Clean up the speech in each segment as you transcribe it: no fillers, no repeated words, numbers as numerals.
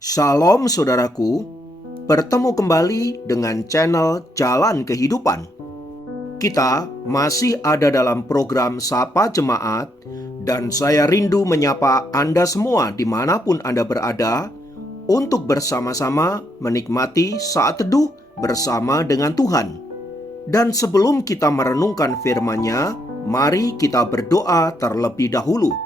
Shalom saudaraku, bertemu kembali dengan channel Jalan Kehidupan. Kita masih ada dalam program Sapa Jemaat, dan saya rindu menyapa Anda semua dimanapun Anda berada untuk bersama-sama menikmati saat teduh bersama dengan Tuhan. Dan sebelum kita merenungkan firman-Nya, mari kita berdoa terlebih dahulu.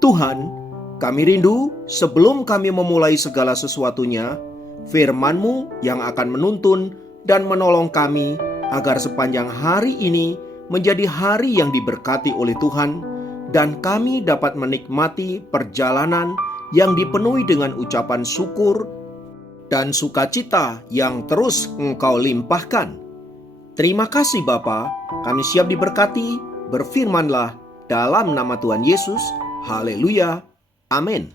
Tuhan, kami rindu sebelum kami memulai segala sesuatunya, firman-Mu yang akan menuntun dan menolong kami agar sepanjang hari ini menjadi hari yang diberkati oleh Tuhan, dan kami dapat menikmati perjalanan yang dipenuhi dengan ucapan syukur dan sukacita yang terus Engkau limpahkan. Terima kasih Bapa, kami siap diberkati, berfirmanlah dalam nama Tuhan Yesus. Haleluya. Amin.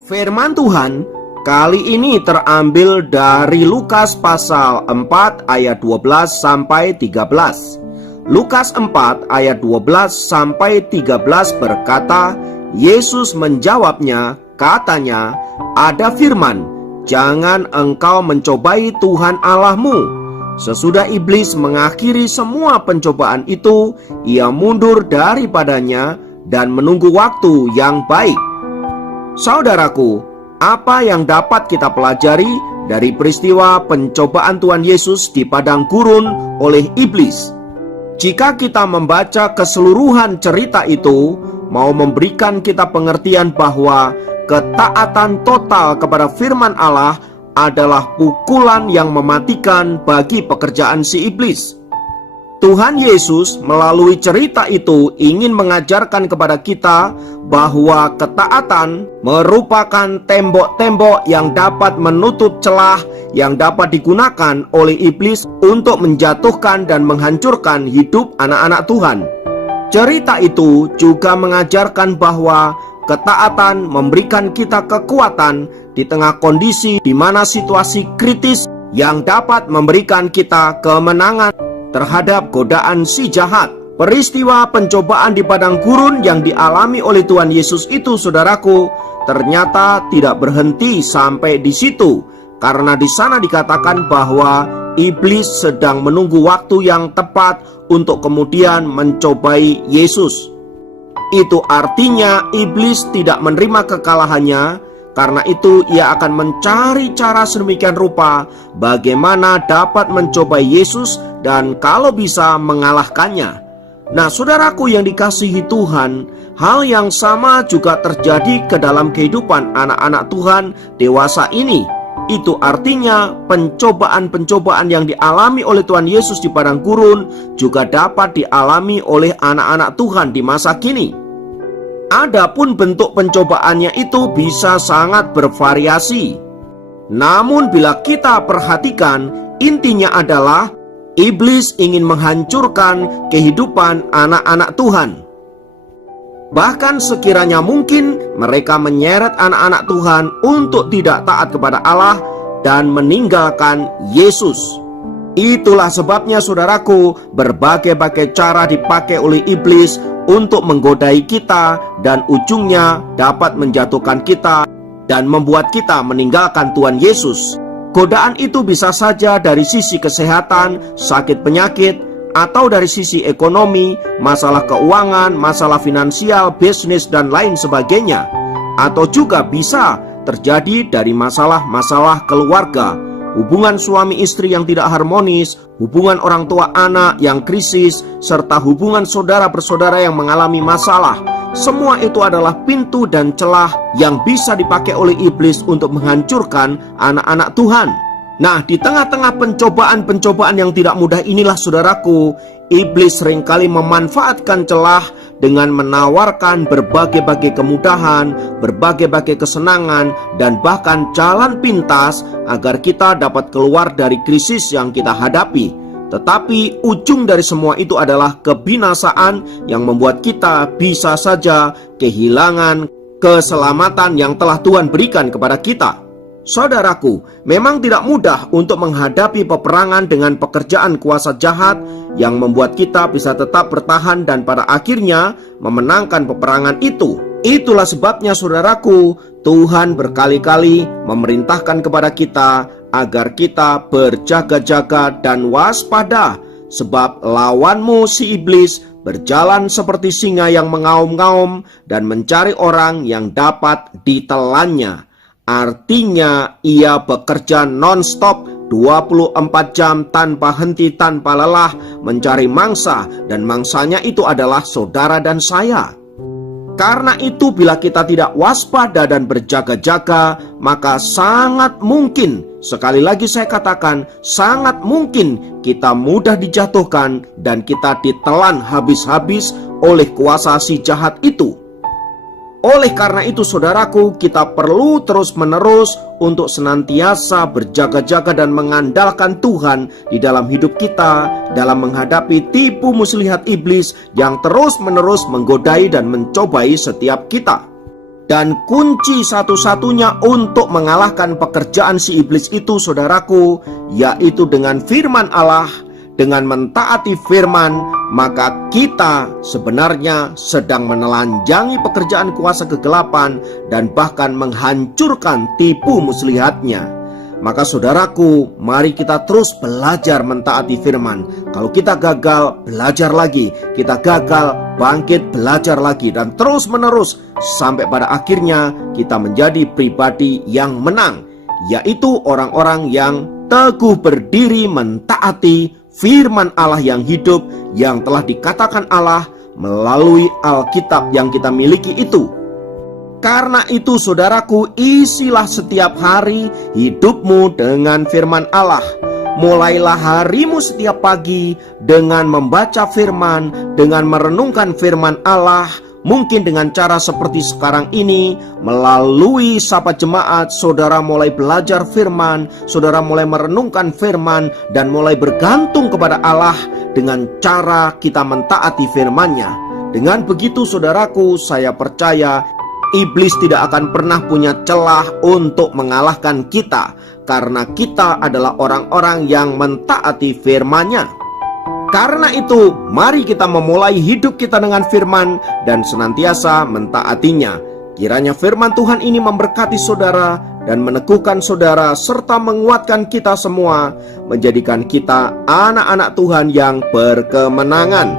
Firman Tuhan kali ini terambil dari Lukas pasal 4 ayat 12 sampai 13. Lukas 4 ayat 12 sampai 13 berkata, Yesus menjawabnya, katanya, ada firman, jangan engkau mencobai Tuhan Allahmu. Sesudah iblis mengakhiri semua pencobaan itu, ia mundur daripadanya dan menunggu waktu yang baik. Saudaraku, apa yang dapat kita pelajari dari peristiwa pencobaan Tuhan Yesus di padang gurun oleh iblis? Jika kita membaca keseluruhan cerita itu, mau memberikan kita pengertian bahwa ketaatan total kepada firman Allah adalah pukulan yang mematikan bagi pekerjaan si iblis. Tuhan Yesus melalui cerita itu ingin mengajarkan kepada kita bahwa ketaatan merupakan tembok-tembok yang dapat menutup celah yang dapat digunakan oleh iblis untuk menjatuhkan dan menghancurkan hidup anak-anak Tuhan. Cerita itu juga mengajarkan bahwa ketaatan memberikan kita kekuatan di tengah kondisi di mana situasi kritis yang dapat memberikan kita kemenangan terhadap godaan si jahat. Peristiwa pencobaan di padang gurun yang dialami oleh Tuhan Yesus itu, saudaraku, ternyata tidak berhenti sampai di situ, karena di sana dikatakan bahwa iblis sedang menunggu waktu yang tepat untuk kemudian mencobai Yesus. Itu artinya iblis tidak menerima kekalahannya. Karena itu ia akan mencari cara sedemikian rupa bagaimana dapat mencobai Yesus dan kalau bisa mengalahkannya. Nah, saudaraku yang dikasihi Tuhan, hal yang sama juga terjadi ke dalam kehidupan anak-anak Tuhan dewasa ini. Itu artinya pencobaan-pencobaan yang dialami oleh Tuhan Yesus di padang gurun juga dapat dialami oleh anak-anak Tuhan di masa kini. Adapun bentuk pencobaannya itu bisa sangat bervariasi. Namun bila kita perhatikan, intinya adalah iblis ingin menghancurkan kehidupan anak-anak Tuhan. Bahkan sekiranya mungkin mereka menyeret anak-anak Tuhan untuk tidak taat kepada Allah dan meninggalkan Yesus. Itulah sebabnya saudaraku, berbagai-bagai cara dipakai oleh iblis untuk menggodai kita dan ujungnya dapat menjatuhkan kita dan membuat kita meninggalkan Tuhan Yesus. Godaan itu bisa saja dari sisi kesehatan, sakit penyakit, atau dari sisi ekonomi, masalah keuangan, masalah finansial, bisnis, dan lain sebagainya. Atau juga bisa terjadi dari masalah-masalah keluarga, hubungan suami istri yang tidak harmonis, hubungan orang tua anak yang krisis, serta hubungan saudara bersaudara yang mengalami masalah. Semua itu adalah pintu dan celah yang bisa dipakai oleh iblis untuk menghancurkan anak-anak Tuhan. Nah, di tengah-tengah pencobaan-pencobaan yang tidak mudah inilah saudaraku, iblis seringkali memanfaatkan celah dengan menawarkan berbagai-bagai kemudahan, berbagai-bagai kesenangan, dan bahkan jalan pintas agar kita dapat keluar dari krisis yang kita hadapi. Tetapi ujung dari semua itu adalah kebinasaan yang membuat kita bisa saja kehilangan keselamatan yang telah Tuhan berikan kepada kita. Saudaraku, memang tidak mudah untuk menghadapi peperangan dengan pekerjaan kuasa jahat yang membuat kita bisa tetap bertahan dan pada akhirnya memenangkan peperangan itu. Itulah sebabnya saudaraku, Tuhan berkali-kali memerintahkan kepada kita agar kita berjaga-jaga dan waspada, sebab lawanmu si iblis berjalan seperti singa yang mengaum-ngaum dan mencari orang yang dapat ditelannya. Artinya ia bekerja non-stop 24 jam tanpa henti, tanpa lelah mencari mangsa, dan mangsanya itu adalah saudara dan saya. Karena itu bila kita tidak waspada dan berjaga-jaga, maka sangat mungkin, sekali lagi saya katakan, sangat mungkin kita mudah dijatuhkan dan kita ditelan habis-habis oleh kuasa si jahat itu. Oleh karena itu saudaraku, kita perlu terus-menerus untuk senantiasa berjaga-jaga dan mengandalkan Tuhan di dalam hidup kita, dalam menghadapi tipu muslihat iblis yang terus-menerus menggodai dan mencobai setiap kita. Dan kunci satu-satunya untuk mengalahkan pekerjaan si iblis itu saudaraku, yaitu dengan firman Allah. Dengan mentaati firman, maka kita sebenarnya sedang menelanjangi pekerjaan kuasa kegelapan dan bahkan menghancurkan tipu muslihatnya. Maka saudaraku, mari kita terus belajar mentaati firman. Kalau kita gagal, belajar lagi. Kita gagal, bangkit, belajar lagi. Dan terus menerus sampai pada akhirnya kita menjadi pribadi yang menang, yaitu orang-orang yang teguh berdiri mentaati firman Allah yang hidup, yang telah dikatakan Allah melalui Alkitab yang kita miliki itu. Karena itu saudaraku, isilah setiap hari hidupmu dengan firman Allah. Mulailah harimu setiap pagi dengan membaca firman, dengan merenungkan firman Allah. Mungkin dengan cara seperti sekarang ini, melalui Sapa Jemaat, saudara mulai belajar firman, saudara mulai merenungkan firman, dan mulai bergantung kepada Allah dengan cara kita mentaati firman-Nya. Dengan begitu saudaraku, saya percaya iblis tidak akan pernah punya celah untuk mengalahkan kita, karena kita adalah orang-orang yang mentaati firman-Nya. Karena itu, mari kita memulai hidup kita dengan firman dan senantiasa mentaatinya. Kiranya firman Tuhan ini memberkati saudara dan meneguhkan saudara serta menguatkan kita semua, menjadikan kita anak-anak Tuhan yang berkemenangan.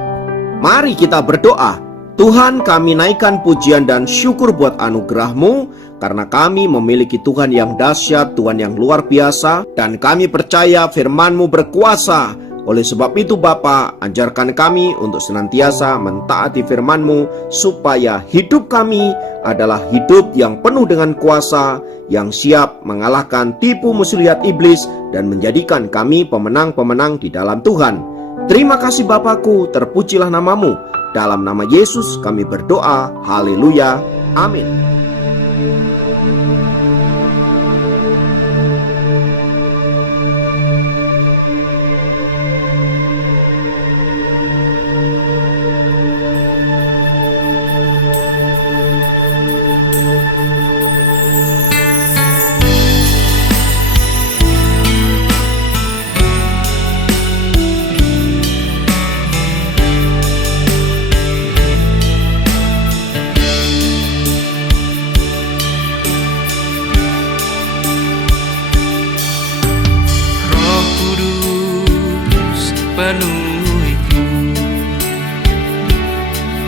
Mari kita berdoa. Tuhan, kami naikkan pujian dan syukur buat anugerah-Mu, karena kami memiliki Tuhan yang dahsyat, Tuhan yang luar biasa, dan kami percaya firman-Mu berkuasa. Oleh sebab itu Bapa, ajarkan kami untuk senantiasa mentaati firman-Mu, supaya hidup kami adalah hidup yang penuh dengan kuasa, yang siap mengalahkan tipu muslihat iblis dan menjadikan kami pemenang-pemenang di dalam Tuhan. Terima kasih Bapakku, terpujilah nama-Mu. Dalam nama Yesus kami berdoa, haleluya, amin. Penuhiku,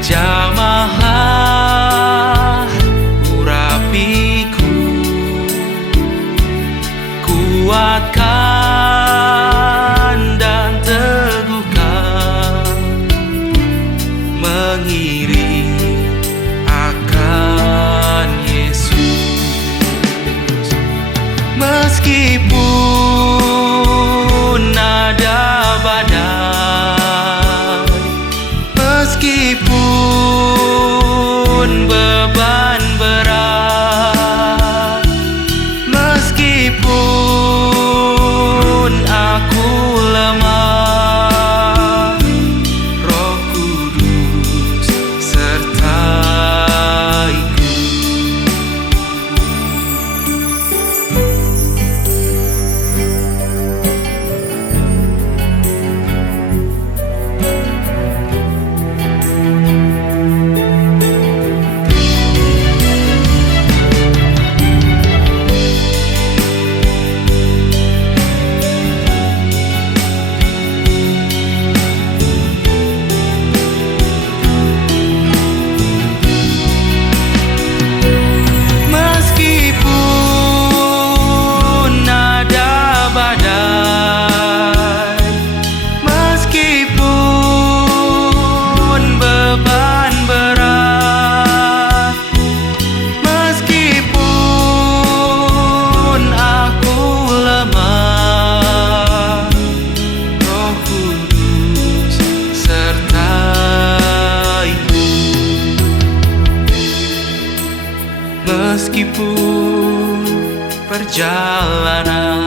jamahlah urapiku, kuatkan dan teguhkan, mengiring akan Yesus. Meskipun ada badai, meskipun beban berat, meskipun aku lemah, Roh Kudus sertaiku. perjalanan